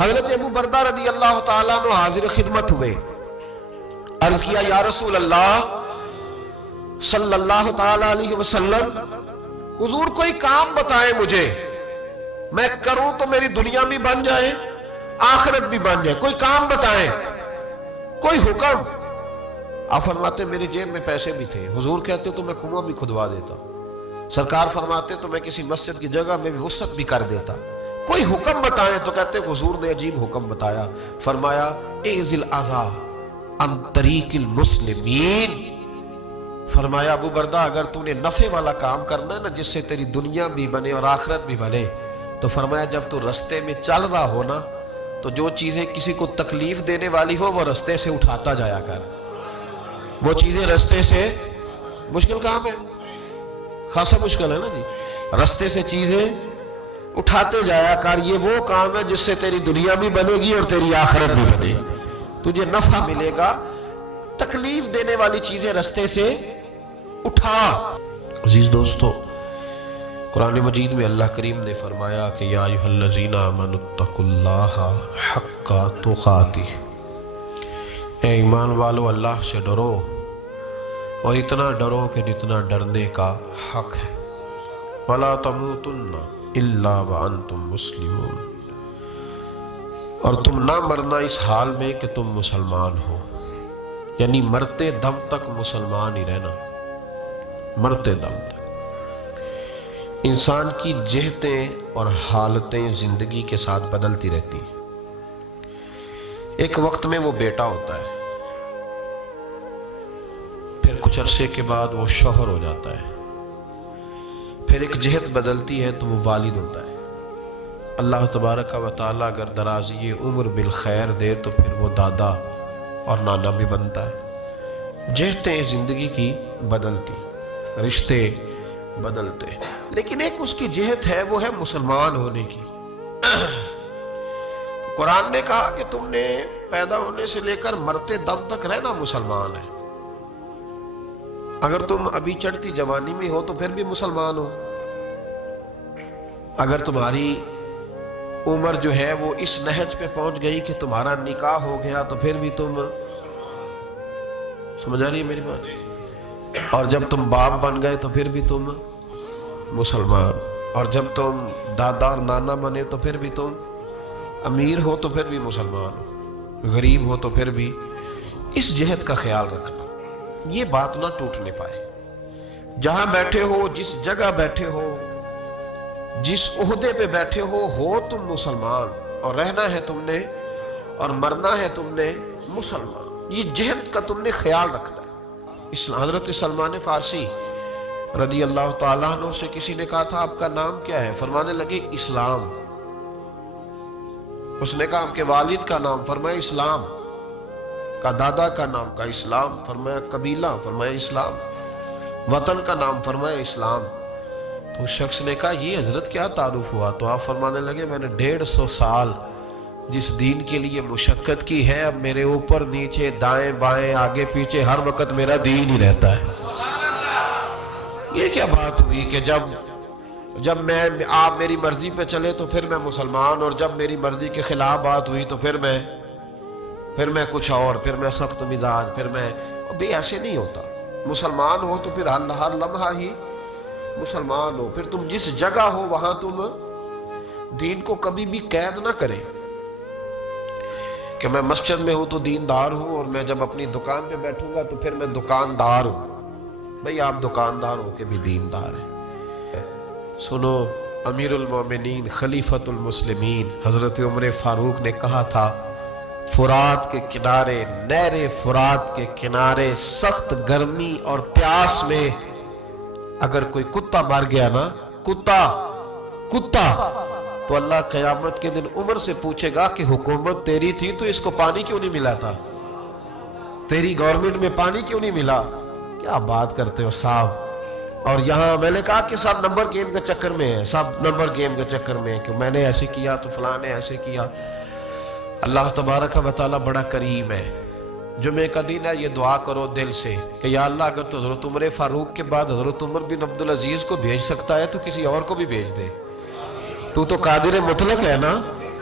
حضرت ابو بردہ رضی اللہ تعالیٰ عنہ حاضر خدمت ہوئے، عرض کیا یا رسول اللہ صلی اللہ تعالیٰ علیہ وسلم، حضور کوئی کام بتائیں مجھے، میں کروں تو میری دنیا بھی بن جائے آخرت بھی بن جائے، کوئی کام بتائیں، کوئی حکم۔ آپ فرماتے میری جیب میں پیسے بھی تھے، حضور کہتے تو میں کنواں بھی کھدوا دیتا، سرکار فرماتے تو میں کسی مسجد کی جگہ میں بھی وسعت بھی کر دیتا، کوئی حکم بتائیں۔ تو کہتے حضور نے عجیب حکم بتایا، فرمایا اعزل الاذی عن طریق المسلمین، فرمایا ابو بردہ اگر تو نے نفع والا کام کرنا ہے نا، جس سے تیری دنیا بھی بنے اور آخرت بھی بنے، تو فرمایا جب تو رستے میں چل رہا ہو نا، تو جو چیزیں کسی کو تکلیف دینے والی ہو وہ رستے سے اٹھاتا جایا کر، وہ چیزیں رستے سے، مشکل کام ہے، خاصا مشکل ہے نا جی، رستے سے چیزیں اٹھاتے جایا کر، یہ وہ کام ہے جس سے تیری دنیا بھی بنے گی اور تیری آخرت بھی بنے گی، تجھے نفع ملے گا، تکلیف دینے والی چیزیں رستے سے اٹھا۔ عزیز دوستو، قرآن مجید میں اللہ کریم نے فرمایا کہ یا ایھا الذین آمنوا اتقوا اللہ حق تقاتہ، اے ایمان والو اللہ سے ڈرو، اور اتنا ڈرو کہ جتنا ڈرنے کا حق ہے، ولا تموتن الا وانتم مسلمون، اور تم نہ مرنا اس حال میں کہ تم مسلمان ہو، یعنی مرتے دم تک مسلمان ہی رہنا، مرتے دم تک۔ انسان کی جہتیں اور حالتیں زندگی کے ساتھ بدلتی رہتی ہیں، ایک وقت میں وہ بیٹا ہوتا ہے، پھر کچھ عرصے کے بعد وہ شوہر ہو جاتا ہے، پھر ایک جہت بدلتی ہے تو وہ والد ہوتا ہے، اللہ تبارک و تعالیٰ اگر درازی عمر بالخیر دے تو پھر وہ دادا اور نانا بھی بنتا ہے۔ جہتیں زندگی کی بدلتی، رشتے بدلتے، لیکن ایک اس کی جہت ہے، وہ ہے مسلمان ہونے کی۔ قرآن نے کہا کہ تم نے پیدا ہونے سے لے کر مرتے دم تک رہنا مسلمان ہے، اگر تم ابھی چڑھتی جوانی میں ہو تو پھر بھی مسلمان ہو، اگر تمہاری عمر جو ہے وہ اس نہج پہ پہنچ گئی کہ تمہارا نکاح ہو گیا تو پھر بھی تم، سمجھ آ رہی ہے میری بات، اور جب تم باپ بن گئے تو پھر بھی تم مسلمان، اور جب تم دادا اور نانا بنے تو پھر بھی تم امیر ہو تو پھر بھی مسلمان ہو، غریب ہو تو پھر بھی۔ اس جہت کا خیال رکھنا، یہ بات نہ ٹوٹنے پائے، جہاں بیٹھے ہو، جس جگہ بیٹھے ہو، جس عہدے پہ بیٹھے ہو تم مسلمان، اور رہنا ہے تم نے اور مرنا ہے تم نے مسلمان، یہ جہت کا تم نے خیال رکھنا ہے۔ حضرت سلمان فارسی رضی اللہ تعالیٰ عنہ سے کسی نے کہا تھا آپ کا نام کیا ہے؟ فرمانے لگے اسلام۔ اس نے کہا آپ کے والد کا نام؟ فرمایا اسلام۔ کا دادا کا نام؟ کا اسلام۔ فرمایا قبیلہ؟ فرمایا اسلام۔ وطن کا نام؟ فرمایا اسلام۔ تو اس شخص نے کہا یہ حضرت کیا تعارف ہوا؟ تو آپ فرمانے لگے میں نے 150 سال جس دین کے لیے مشقت کی ہے، اب میرے اوپر نیچے دائیں بائیں آگے پیچھے ہر وقت میرا دین ہی رہتا ہے۔ یہ کیا بات ہوئی کہ جب میں آپ میری مرضی پہ چلے تو پھر میں مسلمان، اور جب میری مرضی کے خلاف بات ہوئی تو پھر میں کچھ اور، پھر میں سخت مزاج، پھر میں بھی ایسے نہیں ہوتا۔ مسلمان ہو تو پھر ہر لمحہ ہی مسلمان ہو، پھر تم جس جگہ ہو وہاں تم دین کو کبھی بھی قید نہ کرے کہ میں مسجد میں ہوں تو دیندار ہوں، اور میں جب اپنی دکان پہ بیٹھوں گا تو پھر میں دکاندار ہوں۔ بھئی آپ دکاندار ہو کے بھی دیندار ہیں۔ سنو، امیر المومنین خلیفۃ المسلمین حضرت عمر فاروق نے کہا تھا فرات کے کنارے، نہر فرات کے کنارے سخت گرمی اور پیاس میں اگر کوئی کتا مر گیا نا، کتا تو اللہ قیامت کے دن عمر سے پوچھے گا کہ حکومت تیری تھی تو اس کو پانی کیوں نہیں ملا تھا، تیری گورنمنٹ میں پانی کیوں نہیں ملا؟ کیا بات کرتے ہو صاحب۔ اور یہاں میں نے کہا کہ سب نمبر گیم کے چکر میں ہیں، سب نمبر گیم کے چکر میں ہیں کہ میں نے ایسے کیا تو فلاں نے ایسے کیا۔ اللہ تبارک و تعالیٰ بڑا کریم ہے۔ جمعہ کا دن ہے، یہ دعا کرو دل سے کہ یا اللہ اگر تو حضرت عمر فاروق کے بعد حضرت عمر بن عبدالعزیز کو بھیج سکتا ہے تو کسی اور کو بھی بھیج دے، تو قادر مطلق ہے نا۔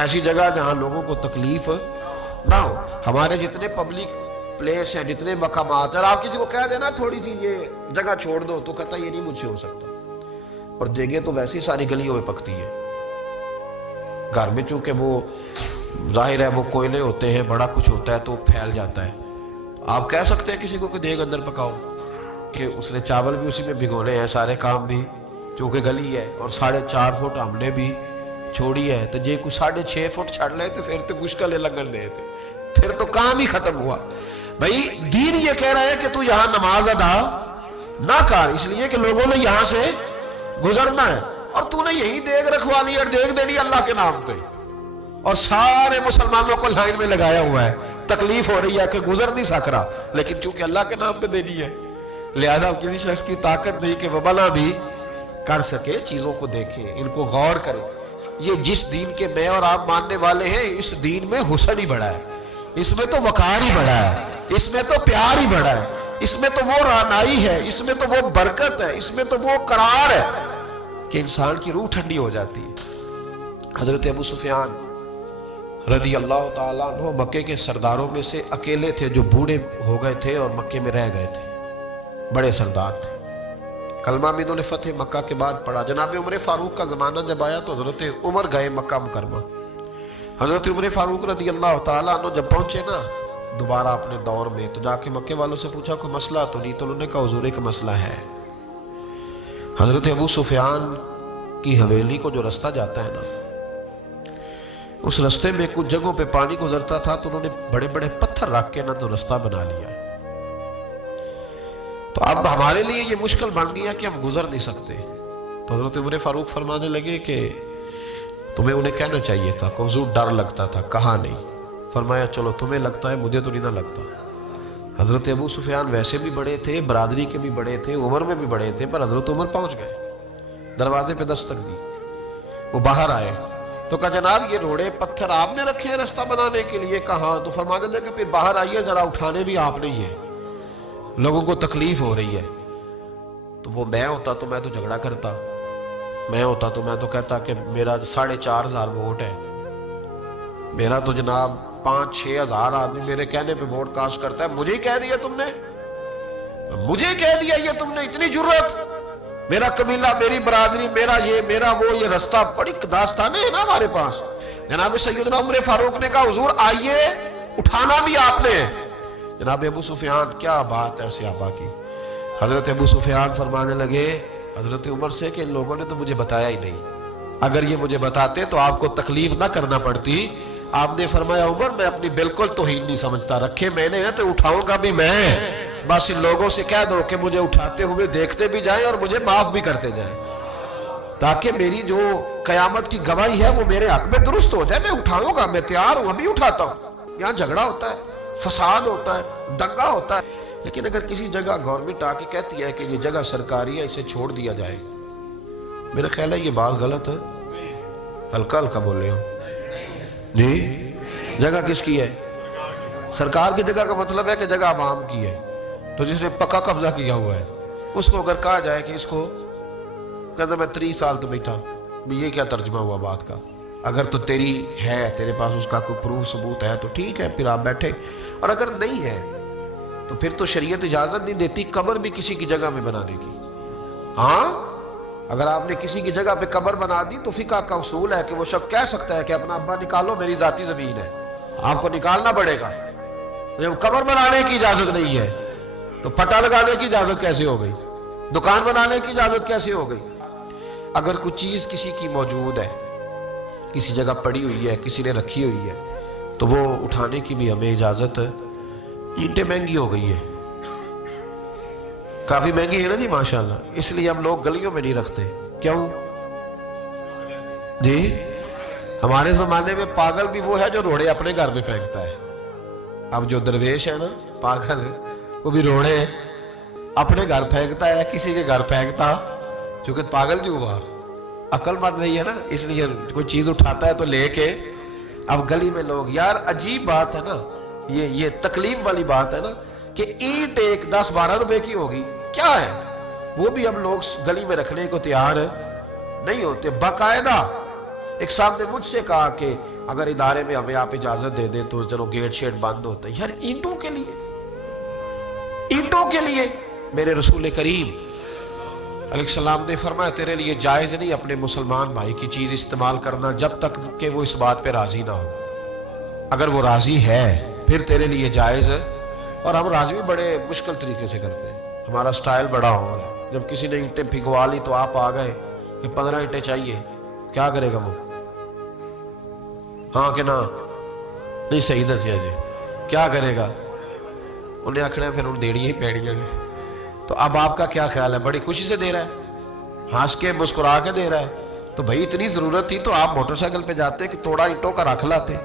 ایسی جگہ جہاں لوگوں کو تکلیف نہ ہو. ہمارے جتنے پبلک پلیس ہیں, جتنے مقامات ہیں, آپ کسی کو کہہ دینا تھوڑی سی یہ جگہ چھوڑ دو تو کہتا یہ نہیں مجھ سے ہو سکتا, اور جگہ تو ویسی ساری گلیوں میں پکتی ہے. گھر میں چونکہ وہ ظاہر ہے وہ کوئلے ہوتے ہیں, بڑا کچھ ہوتا ہے تو پھیل جاتا ہے. آپ کہہ سکتے ہیں کسی کو کہ دیگ اندر پکاؤ, کہ اس نے چاول بھی اسی میں بھگونے ہیں, سارے کام بھی, چونکہ گلی ہے, اور 4.5 فٹ ہم نے بھی چھوڑی ہے, تو جے کوئی 6.5 فٹ چھڑ لے تو پھر تو مشکل ہے لگن دے تھے, پھر تو کام ہی ختم ہوا. بھائی دین یہ کہہ رہا ہے کہ تو یہاں نماز ادا نہ کر, اس لیے کہ لوگوں نے یہاں سے گزرنا ہے, اور تو نے یہی دیگ رکھوا لی اور دیگ دے دی اللہ کے نام پہ, اور سارے مسلمانوں کو لائن میں لگایا ہوا ہے. تکلیف ہو رہی ہے کہ گزر نہیں سک رہا, لیکن چونکہ اللہ کے نام پہ دینی ہے, لہذا کسی شخص کی طاقت نہیں کہ وہ بنا بھی کر سکے. چیزوں کو دیکھیں, ان کو غور کریں. یہ جس دین کے میں اور آپ ماننے والے ہیں, اس دین میں حسن ہی بڑھا ہے, اس میں تو وقار ہی بڑھا ہے, اس میں تو پیار ہی بڑھا ہے, اس میں تو وہ رعنائی ہے, اس میں تو وہ برکت ہے, اس میں تو وہ قرار ہے کہ انسان کی روح ٹھنڈی ہو جاتی ہے. حضرت ابو سفیان رضی اللہ تعالیٰ عنہ مکے کے سرداروں میں سے اکیلے تھے جو بوڑھے ہو گئے تھے اور مکے میں رہ گئے تھے. بڑے سردار تھے. کلمہ بھی انہوں نے فتح مکہ کے بعد پڑھا. جناب عمر فاروق کا زمانہ جب آیا تو حضرت عمر گئے مکہ مکرمہ. حضرت عمر فاروق رضی اللہ تعالیٰ عنہ جب پہنچے نا دوبارہ اپنے دور میں, تو جا کے مکے والوں سے پوچھا کوئی مسئلہ تو نہیں, تو انہوں نے کہا حضور ایک مسئلہ ہے. حضرت ابو سفیان کی حویلی کو جو رستہ جاتا ہے نا, اس رستے میں کچھ جگہوں پہ پانی گزرتا تھا, تو انہوں نے بڑے بڑے پتھر رکھ کے نا تو رستہ بنا لیا. تو اب ہمارے لیے یہ مشکل بن گیا کہ ہم گزر نہیں سکتے. تو حضرت عمر فاروق فرمانے لگے کہ تمہیں انہیں کہنا چاہیے تھا کہ حضور ڈر لگتا تھا. کہا نہیں. فرمایا چلو تمہیں لگتا ہے, مجھے تو نہیں نہ لگتا. حضرت ابو سفیان ویسے بھی بڑے تھے, برادری کے بھی بڑے تھے, عمر میں بھی بڑے تھے, پر حضرت عمر پہنچ گئے, دروازے پہ دستک دی. وہ باہر آئے تو کہا جناب یہ روڑے پتھر آپ نے رکھے ہیں رستہ بنانے کے لیے؟ کہاں. تو فرمانے لگے پھر باہر آئیے, ذرا اٹھانے بھی آپ نہیں ہیں, لوگوں کو تکلیف ہو رہی ہے. تو وہ میں ہوتا تو میں تو جھگڑا کرتا, میں ہوتا تو میں تو کہتا کہ میرا 4,500 ووٹ ہے, میرا تو جناب 5-6 ہزار آدمی میرے کہنے پہ ووٹ کاسٹ کرتا ہے, مجھے ہی کہہ دیا تم نے, مجھے کہہ دیا یہ تم نے, اتنی جرت, میرا قبیلہ, میری برادری, میرا یہ میرا وہ, یہ رستہ. بڑی داستانیں ہیں نا ہمارے پاس. جناب سیدنا عمر فاروق نے کہا حضور آئیے, اٹھانا بھی آپ نے. جناب ابو سفیان کیا بات ہے صحابہ کی. حضرت ابو سفیان فرمانے لگے حضرت عمر سے کہ ان لوگوں نے تو مجھے بتایا ہی نہیں, اگر یہ مجھے بتاتے تو آپ کو تکلیف نہ کرنا پڑتی. آپ نے فرمایا عمر میں اپنی بالکل توہین نہیں سمجھتا, رکھے میں نے ہیں تو اٹھاؤں گا بھی میں, بس ان لوگوں سے کہہ دو کہ مجھے اٹھاتے ہوئے دیکھتے بھی جائیں اور مجھے معاف بھی کرتے جائیں, تاکہ میری جو قیامت کی گواہی ہے وہ میرے حق میں درست ہو جائے. میں اٹھاؤں گا, میں تیار ہوں, ابھی اٹھاتا ہوں. یہاں جھگڑا ہوتا ہے, فساد ہوتا ہے, دنگا ہوتا ہے, لیکن اگر کسی جگہ گورنمنٹ آ کے کہتی ہے کہ یہ جگہ سرکاری ہے, اسے چھوڑ دیا جائے, میرا خیال ہے یہ بات غلط ہے. ہلکا ہلکا بول رہے ہو جی. جگہ کس کی ہے؟ سرکار کی جگہ کا مطلب ہے کہ جگہ عوام کی ہے. تو جس نے پکا قبضہ کیا ہوا ہے اس کو اگر کہا جائے کہ اس کو کہتا میں 30 سال تو بیٹھا, یہ کیا ترجمہ ہوا بات کا؟ اگر تو تیری ہے, تیرے پاس اس کا کوئی پروف ثبوت ہے تو ٹھیک ہے, پھر آپ بیٹھے, اور اگر نہیں ہے تو پھر تو شریعت اجازت نہیں دیتی قبر بھی کسی کی جگہ میں بنانے کی. ہاں اگر آپ نے کسی کی جگہ پہ قبر بنا دی تو فقہ کا اصول ہے کہ وہ شخص کہہ سکتا ہے کہ اپنا ابا نکالو, میری ذاتی زمین ہے, آپ کو نکالنا پڑے گا. جب قبر بنانے کی اجازت نہیں ہے تو پٹا لگانے کی اجازت کیسے ہو گئی, دکان بنانے کی اجازت کیسے ہو گئی؟ اگر کوئی چیز کسی کی موجود ہے, کسی جگہ پڑی ہوئی ہے, کسی نے رکھی ہوئی ہے, تو وہ اٹھانے کی بھی ہمیں اجازت. اینٹیں مہنگی ہو گئی ہے, کافی مہنگی ہے نا جی ماشاءاللہ, اس لیے ہم لوگ گلیوں میں نہیں رکھتے. کیوں جی؟ ہمارے زمانے میں پاگل بھی وہ ہے جو روڑے اپنے گھر میں پھینکتا ہے. اب جو درویش ہے نا پاگل, وہ بھی روڑے اپنے گھر پھینکتا ہے, کسی کے گھر پھینکتا, چونکہ پاگل جو ہوا, عقل مند نہیں ہے نا, اس لیے کوئی چیز اٹھاتا ہے تو لے کے. اب گلی میں لوگ, یار عجیب بات ہے نا, یہ تکلیف والی بات ہے نا کہ اینٹ ایک 10-12 روپے کی ہوگی, کیا ہے وہ بھی ہم لوگ گلی میں رکھنے کو تیار نہیں ہوتے. باقاعدہ ایک صاحب نے مجھ سے کہا کہ اگر ادارے میں ہمیں آپ اجازت دے دیں تو چلو گیٹ شیٹ بند ہوتا ہے. یار اینٹوں کے لیے، اینٹوں کے لیے. میرے رسول کریم علیہ السلام نے فرمایا تیرے لیے جائز نہیں اپنے مسلمان بھائی کی چیز استعمال کرنا جب تک کہ وہ اس بات پہ راضی نہ ہو. اگر وہ راضی ہے پھر تیرے لیے جائز ہے. اور ہم راضی بھی بڑے مشکل طریقے سے کرتے ہیں. ہمارا سٹائل بڑا ہو رہا ہے. جب کسی نے اینٹیں پھگوا لی تو آپ آ گئے کہ 15 اینٹیں چاہیے. کیا کرے گا وہ؟ ہاں کہ نہ؟ نہیں صحیح دسیا جی. کیا کرے گا؟ انہیں آکھنا پھر ان دیڑیاں ہی پیڑیاں نے. تو اب آپ کا کیا خیال ہے؟ بڑی خوشی سے دے رہا ہے، ہنس کے مسکرا کے دے رہا ہے. تو بھائی اتنی ضرورت تھی تو آپ موٹر سائیکل پہ جاتے کہ توڑا اینٹوں کا رکھ لاتے.